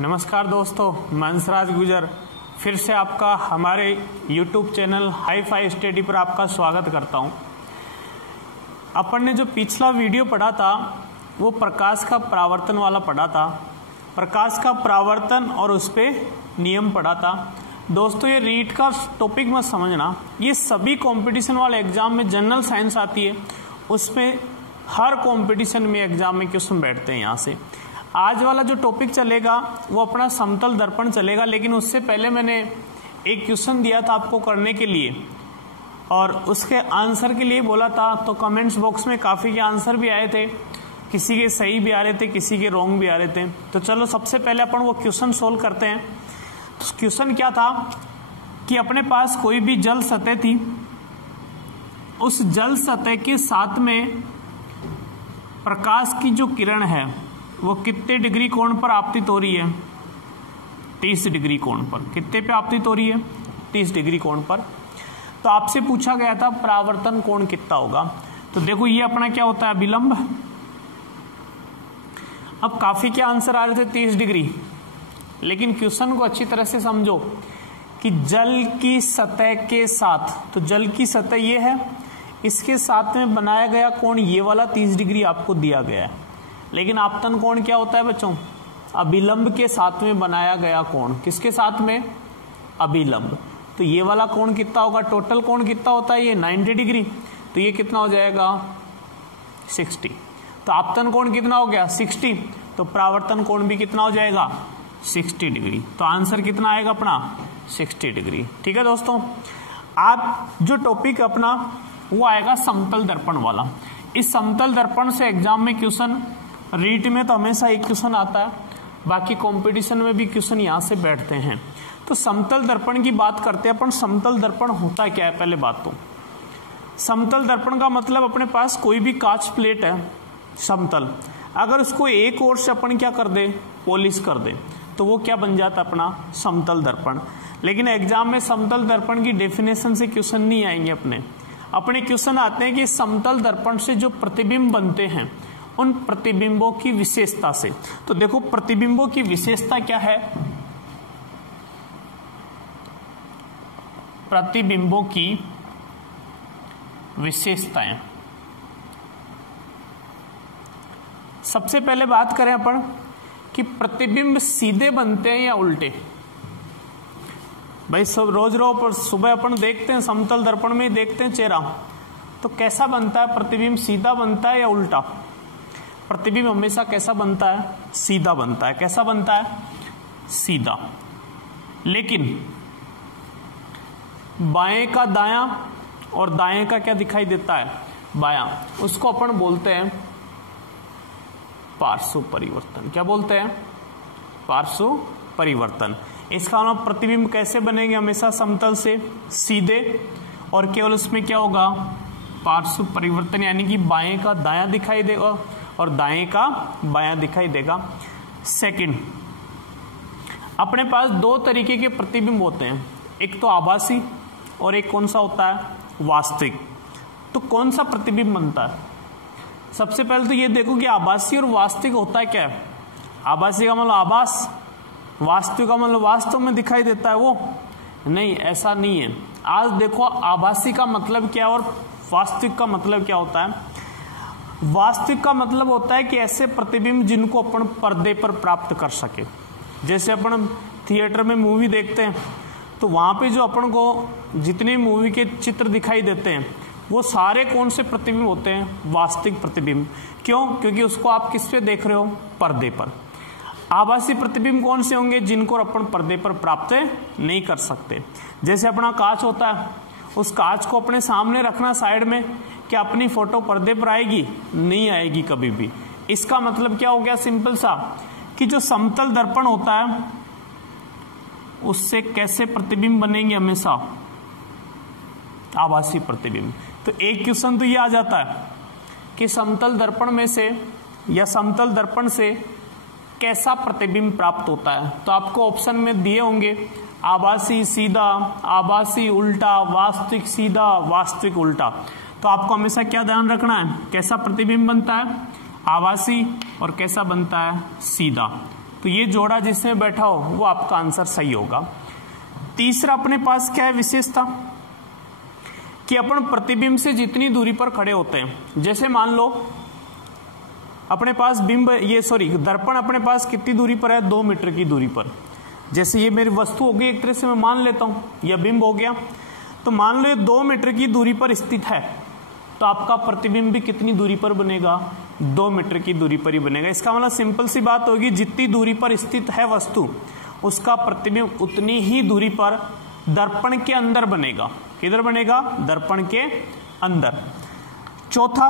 नमस्कार दोस्तों, मैं हंसराज गुजर फिर से आपका हमारे YouTube channel hi fi study पर आपका स्वागत करता हूं। अपन ने जो पिछला वीडियो पढ़ा था वो प्रकाश का परावर्तन वाला पढ़ा था। प्रकाश का परावर्तन और उस पे नियम पढ़ा था। दोस्तों, ये रीट का टॉपिक मत समझना, ये सभी कंपटीशन वाले एग्जाम में जनरल साइंस आती है, उसमें हर कंपटीशन में एग्जाम में क्वेश्चन बैठते हैं। यहाँ से आज वाला जो टॉपिक चलेगा वो अपना समतल दर्पण चलेगा, लेकिन उससे पहले मैंने एक क्वेश्चन दिया था आपको करने के लिए और उसके आंसर के लिए बोला था, तो कमेंट्स बॉक्स में काफ़ी के आंसर भी आए थे, किसी के सही भी आ रहे थे, किसी के रॉन्ग भी आ रहे थे। तो चलो सबसे पहले अपन वो क्वेश्चन सोल्व करते हैं। तो क्वेश्चन क्या था कि अपने पास कोई भी जल सतह थी, उस जल सतह के साथ में प्रकाश की जो किरण है वो कितने डिग्री कोण पर आपतित हो रही है? 30 डिग्री कोण पर। कितने पे आपतित हो रही है? 30 डिग्री कोण पर। तो आपसे पूछा गया था परावर्तन कोण कितना होगा। तो देखो ये अपना क्या होता है, अभिलंब। अब काफी के आंसर आ रहे थे 30 डिग्री, लेकिन क्वेश्चन को अच्छी तरह से समझो कि जल की सतह के साथ, तो जल की सतह ये है, इसके साथ में बनाया गया कोण ये वाला 30 डिग्री आपको दिया गया है। लेकिन आपतन कोण क्या होता है बच्चों? अभिलंब के साथ में बनाया गया कोण। किसके साथ में? अभिलंब। तो ये वाला कोण कितना होगा? टोटल कोण कितना होता है? ये 90 डिग्री। तो ये कितना हो जाएगा? 60। तो आपतन कोण कितना हो गया? 60। तो परावर्तन कोण भी कितना हो जाएगा? 60 डिग्री। तो आंसर कितना आएगा अपना? 60 डिग्री। ठीक है दोस्तों, आप जो टॉपिक अपना वो आएगा समतल दर्पण वाला। इस समतल दर्पण से एग्जाम में क्वेश्चन, रीट में तो हमेशा एक क्वेश्चन आता है, बाकी कंपटीशन में भी क्वेश्चन यहाँ से बैठते हैं। तो समतल दर्पण की बात करते हैं अपन। समतल दर्पण होता क्या है? पहले बात तो समतल दर्पण का मतलब अपने पास कोई भी कांच प्लेट है समतल, अगर उसको एक ओर से अपन क्या कर दे, पॉलिश कर दे, तो वो क्या बन जाता अपना? समतल दर्पण। लेकिन एग्जाम में समतल दर्पण की डेफिनेशन से क्वेश्चन नहीं आएंगे अपने क्वेश्चन आते हैं कि समतल दर्पण से जो प्रतिबिंब बनते हैं उन प्रतिबिंबों की विशेषता से। तो देखो प्रतिबिंबों की विशेषता क्या है? प्रतिबिंबों की विशेषताएं। सबसे पहले बात करें अपन कि प्रतिबिंब सीधे बनते हैं या उल्टे। भाई सब रोज सुबह अपन देखते हैं, समतल दर्पण में देखते हैं चेहरा, तो कैसा बनता है प्रतिबिंब? सीधा बनता है या उल्टा? प्रतिबिंब हमेशा कैसा बनता है? सीधा बनता है। कैसा बनता है? सीधा। लेकिन बाएं का दायां और दाएं का क्या दिखाई देता है? बायां। उसको अपन बोलते हैं पार्श्व परिवर्तन। क्या बोलते हैं? पार्श्व परिवर्तन। इसका मतलब प्रतिबिंब कैसे बनेंगे? हमेशा समतल से सीधे, और केवल उसमें क्या होगा? पार्श्व परिवर्तन, यानी कि बाएं का दायां दिखाई देगा और दाएं का बायां दिखाई देगा। सेकंड, अपने पास दो तरीके के प्रतिबिंब होते हैं, एक तो आभासी और एक कौन सा होता है? वास्तविक। तो कौन सा प्रतिबिंब बनता है? सबसे पहले तो ये देखो कि आभासी और वास्तविक होता है क्या है? आभासी का मतलब आभास, वास्तविक का मतलब वास्तव में दिखाई देता है वो नहीं, ऐसा नहीं है। आज देखो आभासी का मतलब क्या और वास्तविक का मतलब क्या होता है। वास्तविक का मतलब होता है कि ऐसे प्रतिबिंब जिनको अपन पर्दे पर प्राप्त कर सके। जैसे अपन थिएटर में मूवी देखते हैं तो वहां पे जो अपन को जितने मूवी के चित्र दिखाई देते हैं वो सारे कौन से प्रतिबिंब होते हैं? वास्तविक प्रतिबिंब। क्यों? क्योंकि उसको आप किस पे देख रहे हो? पर्दे पर। आभासी प्रतिबिंब कौन से होंगे? जिनको अपन पर्दे पर प्राप्त नहीं कर सकते। जैसे अपना कांच होता है, उस कांच को अपने सामने रखना साइड में, क्या अपनी फोटो पर्दे पर आएगी? नहीं आएगी कभी भी। इसका मतलब क्या हो गया? सिंपल सा, कि जो समतल दर्पण होता है उससे कैसे प्रतिबिंब बनेंगे? हमेशा आभासी प्रतिबिंब। तो एक क्वेश्चन तो ये आ जाता है कि समतल दर्पण में से या समतल दर्पण से कैसा प्रतिबिंब प्राप्त होता है। तो आपको ऑप्शन में दिए होंगे आभासी सीधा, आभासी उल्टा, वास्तविक सीधा, वास्तविक उल्टा। तो आपको हमेशा क्या ध्यान रखना है? कैसा प्रतिबिंब बनता है? आभासी, और कैसा बनता है? सीधा। तो ये जोड़ा जिसमें बैठा हो वो आपका आंसर सही होगा। तीसरा अपने पास क्या है विशेषता कि अपन प्रतिबिंब से जितनी दूरी पर खड़े होते हैं, जैसे मान लो अपने पास दर्पण अपने पास कितनी दूरी पर है, 2 मीटर की दूरी पर। जैसे ये मेरी वस्तु हो गई एक तरह से, मैं मान लेता हूं यह बिंब हो गया, तो मान लो ये 2 मीटर की दूरी पर स्थित है, तो आपका प्रतिबिंब भी कितनी दूरी पर बनेगा, 2 मीटर की दूरी पर ही बनेगा। इसका मतलब सिंपल सी बात होगी, जितनी दूरी पर स्थित है वस्तु उसका प्रतिबिंब उतनी ही दूरी पर दर्पण के अंदर बनेगा। किधर बनेगा, दर्पण के अंदर। चौथा,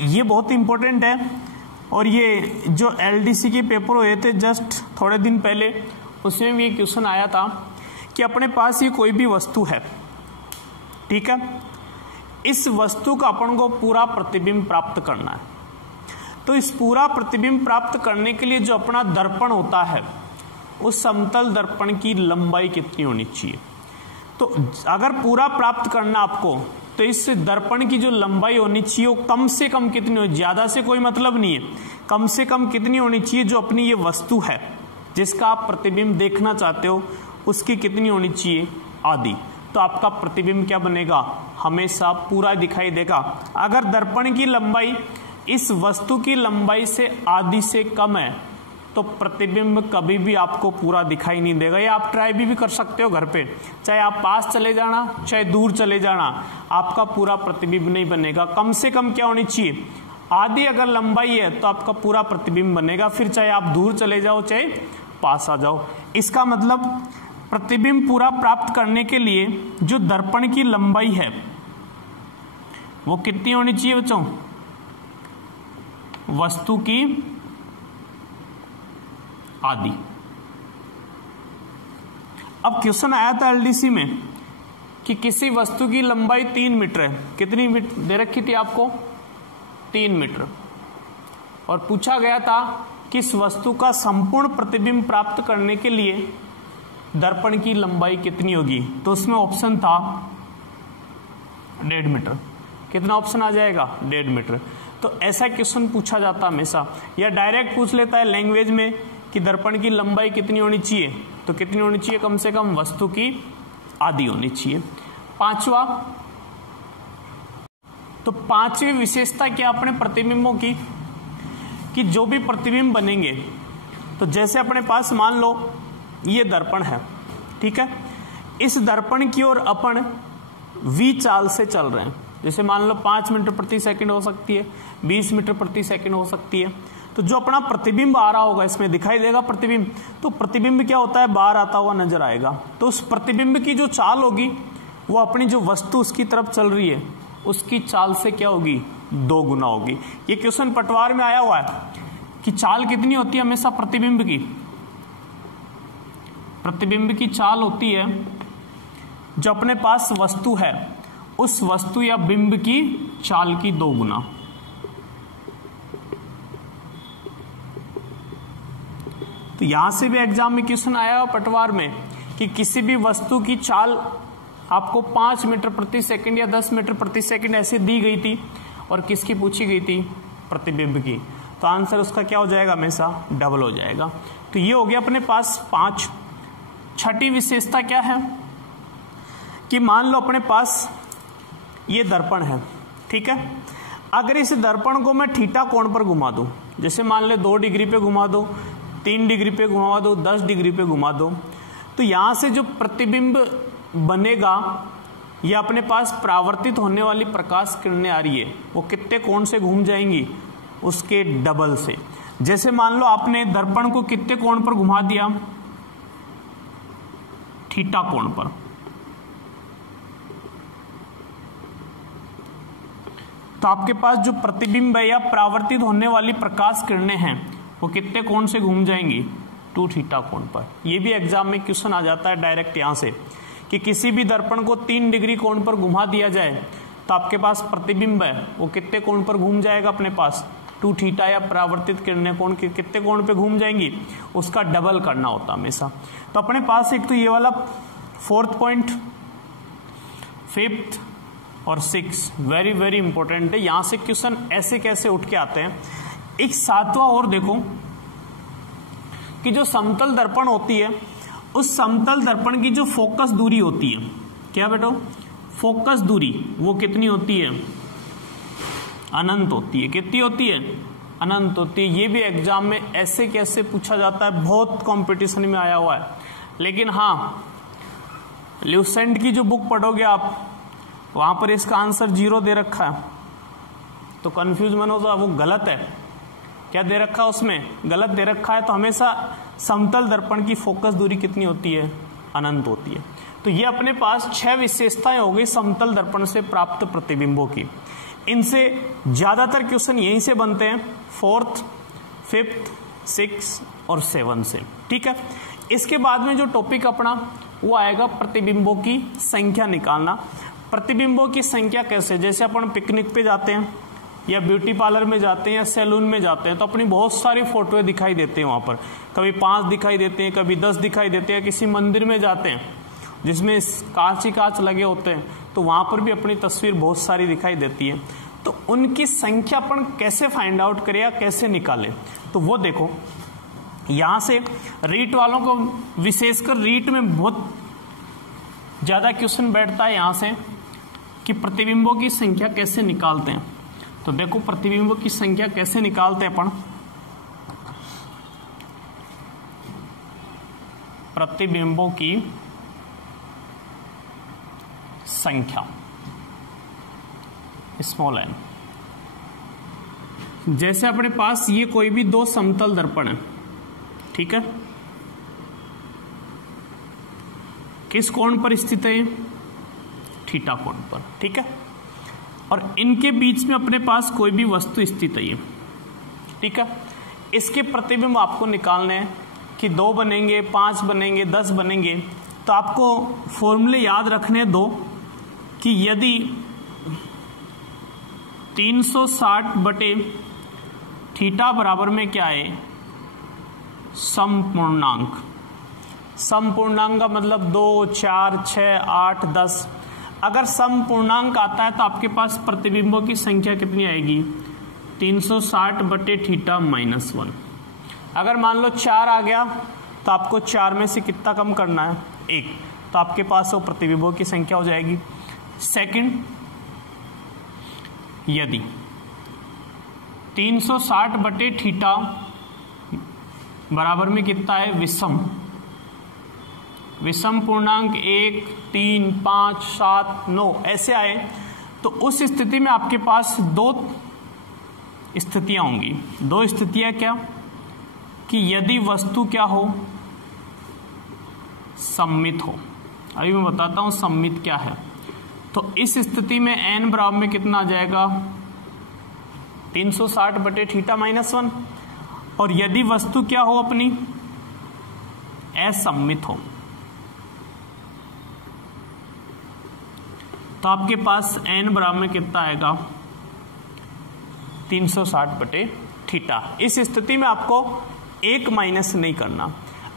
ये बहुत इंपॉर्टेंट है, और ये जो एलडीसी के पेपर हुए थे जस्ट थोड़े दिन पहले, उसमें भी ये क्वेश्चन आया था कि अपने पास ये कोई भी वस्तु है, ठीक है, इस वस्तु का अपन को पूरा प्रतिबिंब प्राप्त करना है। तो इस पूरा प्रतिबिंब प्राप्त करने के लिए जो अपना दर्पण होता है, उस समतल दर्पण की लंबाई कितनी होनी चाहिए। तो अगर पूरा प्राप्त करना आपको, तो इस दर्पण की जो लंबाई होनी चाहिए वो कम से कम कितनी हो, ज्यादा से कोई मतलब नहीं है, कम से कम कितनी होनी चाहिए, जो अपनी ये वस्तु है जिसका आप प्रतिबिंब देखना चाहते हो उसकी कितनी होनी चाहिए, आधी। तो आपका प्रतिबिंब क्या बनेगा, हमेशा पूरा दिखाई देगा। अगर दर्पण की लंबाई इस वस्तु की लंबाई से आधी से कम है तो प्रतिबिंब कभी भी आपको पूरा दिखाई नहीं देगा। या आप ट्राई भी कर सकते हो घर पे, चाहे आप पास चले जाना चाहे दूर चले जाना, आपका पूरा प्रतिबिंब नहीं बनेगा। कम से कम क्या होनी चाहिए, आधी अगर लंबाई है तो आपका पूरा प्रतिबिंब बनेगा, फिर चाहे आप दूर चले जाओ चाहे पास आ जाओ। इसका मतलब प्रतिबिंब पूरा प्राप्त करने के लिए जो दर्पण की लंबाई है वो कितनी होनी चाहिए बच्चों, वस्तु की आधी। अब क्वेश्चन आया था एलडीसी में कि किसी वस्तु की लंबाई 3 मीटर है, कितनी मीटर दे रखी थी आपको, 3 मीटर, और पूछा गया था कि इस वस्तु का संपूर्ण प्रतिबिंब प्राप्त करने के लिए दर्पण की लंबाई कितनी होगी। तो उसमें ऑप्शन था 1.5 मीटर। कितना ऑप्शन आ जाएगा, 1.5 मीटर। तो ऐसा क्वेश्चन पूछा जाता हमेशा, या डायरेक्ट पूछ लेता है लैंग्वेज में कि दर्पण की लंबाई कितनी होनी चाहिए, तो कितनी होनी चाहिए, कम से कम वस्तु की आधी होनी चाहिए। पांचवा, तो पांचवी विशेषता क्या अपने प्रतिबिंबों की, कि जो भी प्रतिबिंब बनेंगे, तो जैसे अपने पास मान लो ये दर्पण है, ठीक है, इस दर्पण की ओर अपन v चाल से चल रहे हैं। जैसे मान लो 5 मीटर प्रति सेकंड हो सकती है, 20 मीटर प्रति सेकंड हो सकती है। तो जो अपना प्रतिबिंब आ रहा होगा इसमें दिखाई देगा प्रतिबिंब, तो प्रतिबिंब क्या होता है, बाहर आता हुआ नजर आएगा। तो उस प्रतिबिंब की जो चाल होगी वो अपनी जो वस्तु उसकी तरफ चल रही है उसकी चाल से क्या होगी, 2 गुना होगी। ये क्वेश्चन पटवार में आया हुआ है कि चाल कितनी होती है हमेशा प्रतिबिंब की, प्रतिबिंब की चाल होती है जो अपने पास वस्तु है उस वस्तु या बिंब की चाल की 2 गुना। तो यहां से भी एग्जाम में क्वेश्चन आया पटवार में कि किसी भी वस्तु की चाल आपको 5 मीटर प्रति सेकंड या 10 मीटर प्रति सेकंड ऐसे दी गई थी, और किसकी पूछी गई थी, प्रतिबिंब की। तो आंसर उसका क्या हो जाएगा, हमेशा डबल हो जाएगा। तो ये हो गया अपने पास 5। छठी विशेषता क्या है कि मान लो अपने पास ये दर्पण है, ठीक है, अगर इस दर्पण को मैं थीटा कोण पर घुमा दूं, जैसे मान ले 2 डिग्री पे घुमा दो, 3 डिग्री पे घुमा दो, 10 डिग्री पे घुमा दो, तो यहां से जो प्रतिबिंब बनेगा या अपने पास परावर्तित होने वाली प्रकाश किरणें आ रही है वो कितने कोण से घूम जाएंगी, उसके डबल से। जैसे मान लो आपने दर्पण को कितने कोण पर घुमा दिया, थीटा कोण पर, तो आपके पास जो प्रतिबिंब है या परावर्तित होने वाली प्रकाश किरणें हैं वो कितने कोण से घूम जाएंगी, 2 थीटा कोण पर। ये भी एग्जाम में क्वेश्चन आ जाता है डायरेक्ट यहां से कि किसी भी दर्पण को 3 डिग्री कोण पर घुमा दिया जाए तो आपके पास प्रतिबिंब है वो कितने कोण पर घूम जाएगा, अपने पास 2 थीटा, या परावर्तित किरणें कोण के कितने कोण पे घूम जाएंगी, उसका डबल करना होता हमेशा। तो अपने पास एक तो ये वाला 4th पॉइंट, 5th और 6 वेरी वेरी इंपॉर्टेंट है। यहां से क्वेश्चन ऐसे कैसे उठ के आते हैं। एक 7वां और देखो कि जो समतल दर्पण होती है उस समतल दर्पण की जो फोकस दूरी होती है, क्या बेटो, फोकस दूरी, वो कितनी होती है, अनंत होती है। कितनी होती है, अनंत होती है। ये भी एग्जाम में ऐसे कैसे पूछा जाता है, बहुत कंपटीशन में आया हुआ है। लेकिन हाँ, ल्यूसेंट की जो बुक पढ़ोगे आप, वहां पर इसका आंसर 0 दे रखा है, तो कंफ्यूज मत हो, वो गलत है। क्या दे रखा है उसमें, गलत दे रखा है। तो हमेशा समतल दर्पण की फोकस दूरी कितनी होती है, अनंत होती है। तो ये अपने पास 6 विशेषताएं हो गई समतल दर्पण से प्राप्त प्रतिबिंबों की। इनसे ज्यादातर क्वेश्चन यहीं से बनते हैं, 4th, 5th, 6th और 7 से, ठीक है। इसके बाद में जो टॉपिक अपना वो आएगा प्रतिबिंबों की संख्या निकालना। प्रतिबिंबों की संख्या कैसे, जैसे अपन पिकनिक पे जाते हैं या ब्यूटी पार्लर में जाते हैं या सैलून में जाते हैं, तो अपनी बहुत सारी फोटोएं दिखाई देते हैं वहां पर। कभी 5 दिखाई देते हैं, कभी 10 दिखाई देते हैं। किसी मंदिर में जाते हैं जिसमें कांच ही कांच लगे होते हैं, तो वहां पर भी अपनी तस्वीर बहुत सारी दिखाई देती है। तो उनकी संख्या अपन कैसे फाइंड आउट करें या कैसे निकालें, तो वो देखो, यहां से रीट वालों को, विशेषकर रीट में बहुत ज्यादा क्वेश्चन बैठता है यहां से कि प्रतिबिंबों की संख्या कैसे निकालते हैं। तो देखो, प्रतिबिंबों की संख्या कैसे निकालते हैं अपन। प्रतिबिंबों की संख्या स्मॉल n, जैसे अपने पास ये कोई भी 2 समतल दर्पण है, ठीक है, किस कोण पर स्थित है, थीटा कोण पर, ठीक है। और इनके बीच में अपने पास कोई भी वस्तु स्थित है, ये, ठीक है। इसके प्रतिबिंब आपको निकालने हैं कि 2 बनेंगे, 5 बनेंगे, 10 बनेंगे। तो आपको फॉर्मूले याद रखने दो कि यदि 360 बटे थीटा बराबर में क्या है, समपूर्णांक। समपूर्णांक का मतलब 2, 4, 6, 8, 10। अगर समपूर्णांक आता है तो आपके पास प्रतिबिंबों की संख्या कितनी आएगी, 360 बटे थीटा माइनस 1। अगर मान लो 4 आ गया तो आपको 4 में से कितना कम करना है, 1, तो आपके पास वो प्रतिबिंबों की संख्या हो जाएगी। सेकंड, यदि 360 बटे थीटा बराबर में कितना है, विषम पूर्णांक 1, 3, 5, 7, 9 ऐसे आए, तो उस स्थिति में आपके पास 2 स्थितियां होंगी। 2 स्थितियां क्या, कि यदि वस्तु क्या हो, सममित हो। अभी मैं बताता हूं सममित क्या है। तो इस स्थिति में n बराबर में कितना आ जाएगा, 360 बटे थीटा माइनस 1। और यदि वस्तु क्या हो अपनी, असममित हो, तो आपके पास n बराबर में कितना आएगा, 360 बटे थीटा। इस स्थिति में आपको 1 माइनस नहीं करना।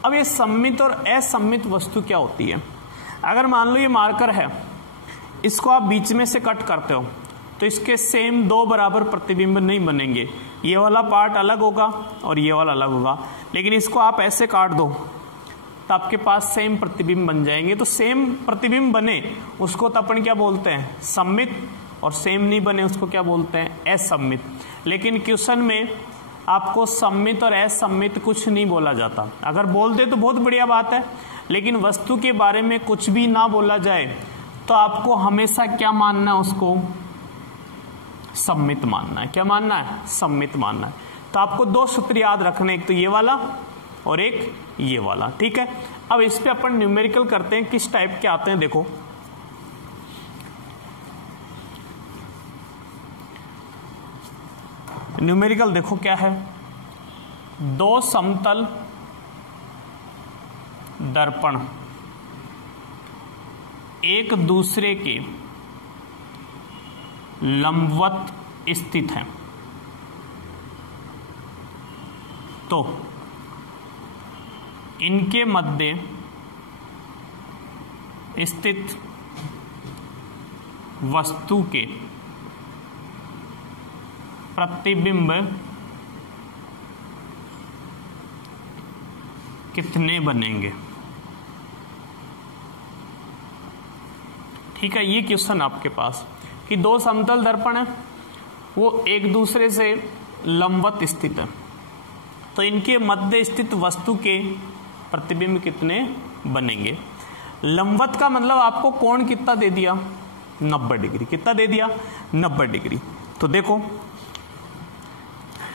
अब ये सममित और असममित वस्तु क्या होती है। अगर मान लो ये मार्कर है, इसको आप बीच में से कट करते हो तो इसके सेम 2 बराबर प्रतिबिंब नहीं बनेंगे। ये वाला पार्ट अलग होगा और ये वाला अलग होगा। लेकिन इसको आप ऐसे काट दो तो आपके पास सेम प्रतिबिंब बन जाएंगे। तो सेम प्रतिबिंब बने उसको तो अपन क्या बोलते हैं, सममित, और सेम नहीं बने उसको क्या बोलते हैं, असममित। लेकिन क्वेश्चन में आपको सममित और असममित कुछ नहीं बोला जाता। अगर बोल दे तो बहुत बढ़िया बात है, लेकिन वस्तु के बारे में कुछ भी ना बोला जाए तो आपको हमेशा क्या मानना है, उसको सम्मित मानना है। क्या मानना है, सम्मित मानना है। तो आपको 2 सूत्र याद रखने, एक तो ये वाला और एक ये वाला, ठीक है। अब इस पे अपन न्यूमेरिकल करते हैं, किस टाइप के आते हैं देखो। न्यूमेरिकल देखो क्या है, 2 समतल दर्पण एक दूसरे के लंबवत स्थित हैं, तो इनके मध्य स्थित वस्तु के प्रतिबिंब कितने बनेंगे। ठीक है, ये क्वेश्चन आपके पास कि दो समतल दर्पण है, वो एक दूसरे से लंबवत स्थित है, तो इनके मध्य स्थित वस्तु के प्रतिबिंब कितने बनेंगे। लंबवत का मतलब आपको कोण कितना दे दिया, 90 डिग्री। कितना दे दिया, 90 डिग्री। तो देखो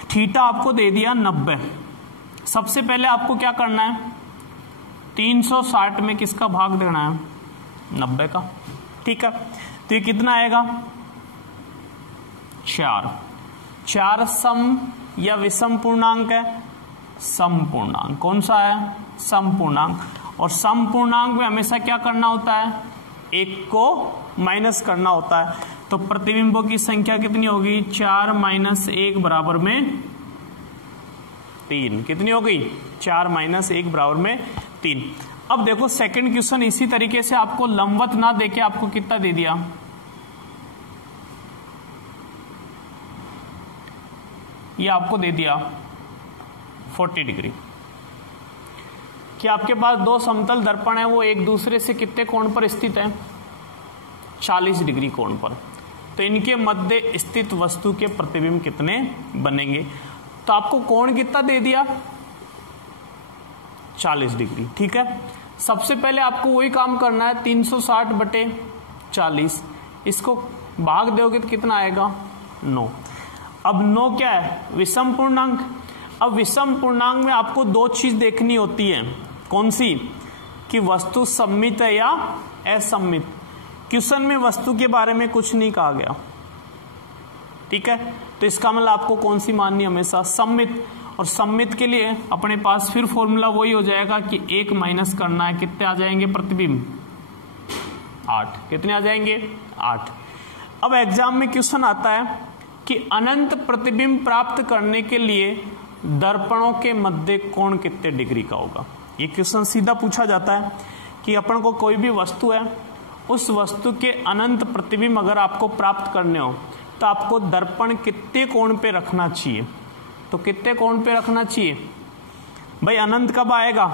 थीटा आपको दे दिया 90। सबसे पहले आपको क्या करना है, 360 में किसका भाग देना है, 90 का। ठीक है, तो ये कितना आएगा, 4। 4 सम या विषम पूर्णांक है, सम पूर्णांक। कौन सा है, सम पूर्णांक। और सम पूर्णांक में हमेशा क्या करना होता है, एक को माइनस करना होता है। तो प्रतिबिंबों की संख्या कितनी होगी, 4 - 1 बराबर में 3। कितनी हो गई, 4 - 1 बराबर में 3। अब देखो सेकंड क्वेश्चन इसी तरीके से आपको लंबवत ना देके आपको कितना दे दिया, ये आपको दे दिया 40 डिग्री। कि आपके पास दो समतल दर्पण है, वो एक दूसरे से कितने कोण पर स्थित है, 40 डिग्री कोण पर। तो इनके मध्य स्थित वस्तु के प्रतिबिंब कितने बनेंगे। तो आपको कोण कितना दे दिया, 40 डिग्री। ठीक है, सबसे पहले आपको वही काम करना है, 360/40, इसको भाग दोगे तो कितना आएगा, 9। अब 9 क्या है, विषम पूर्णांक। अब विषम पूर्णांक में आपको दो चीज देखनी होती है, कौन सी, कि वस्तु सममित है या असममित। क्वेश्चन में वस्तु के बारे में कुछ नहीं कहा गया। ठीक है, तो इसका मतलब आपको कौन सी माननी, हमेशा सममित। और सममित के लिए अपने पास फिर फॉर्मूला वही हो जाएगा कि 1 माइनस करना है, कितने आ जाएंगे प्रतिबिंब, 8। कितने आ जाएंगे, 8। अब एग्जाम में क्वेश्चन आता है कि अनंत प्रतिबिंब प्राप्त करने के लिए दर्पणों के मध्य कोण कितने डिग्री का होगा। ये क्वेश्चन सीधा पूछा जाता है कि अपन को कोई भी वस्तु है, उस वस्तु के अनंत प्रतिबिंब अगर आपको प्राप्त करने हो तो आपको दर्पण कितने कोण पे रखना चाहिए। तो कितने कोण पे रखना चाहिए भाई, अनंत कब आएगा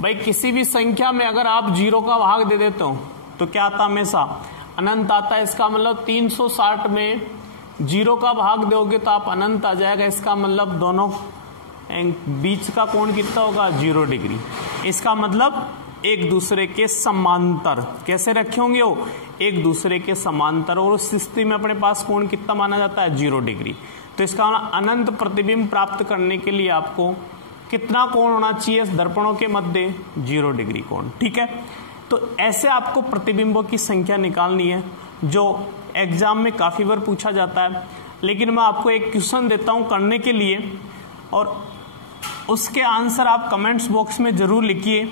भाई, किसी भी संख्या में अगर आप 0 का भाग दे देते हो तो क्या आता, हमेशा अनंत आता है। इसका मतलब 360 में 0 का भाग दोगे तो आप अनंत आ जाएगा। इसका मतलब दोनों बीच का कोण कितना होगा, 0 डिग्री। इसका मतलब एक दूसरे के समांतर। कैसे रखे होंगे वो, एक दूसरे के समांतर। और उस स्थिति में अपने पास कोण कितना माना जाता है, 0 डिग्री। तो इसका मतलब अनंत प्रतिबिंब प्राप्त करने के लिए आपको कितना कोण होना चाहिए दर्पणों के मध्य, 0 डिग्री कोण। ठीक है, तो ऐसे आपको प्रतिबिंबों की संख्या निकालनी है, जो एग्जाम में काफी बार पूछा जाता है। लेकिन मैं आपको एक क्वेश्चन देता हूं करने के लिए, और उसके आंसर आप कमेंट्स बॉक्स में जरूर लिखिए,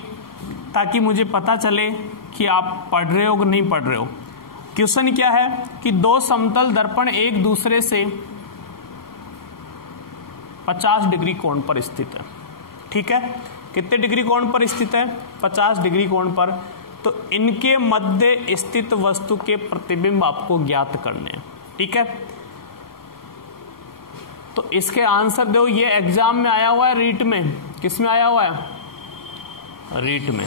ताकि मुझे पता चले कि आप पढ़ रहे हो कि नहीं पढ़ रहे हो। क्वेश्चन क्या है कि दो समतल दर्पण एक दूसरे से 50 डिग्री कोण पर स्थित है। ठीक है, कितने डिग्री कोण पर स्थित है, 50 डिग्री कोण पर। तो इनके मध्य स्थित वस्तु के प्रतिबिंब आपको ज्ञात करने हैं। ठीक है, तो इसके आंसर दो। ये एग्जाम में आया हुआ है, रीट में। किस में आया हुआ है, रीट में।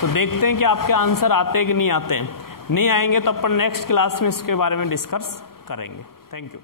तो देखते हैं कि आपके आंसर आते हैं कि नहीं आते हैं। नहीं आएंगे तो अपन नेक्स्ट क्लास में इसके बारे में डिस्कस करेंगे। Thank you.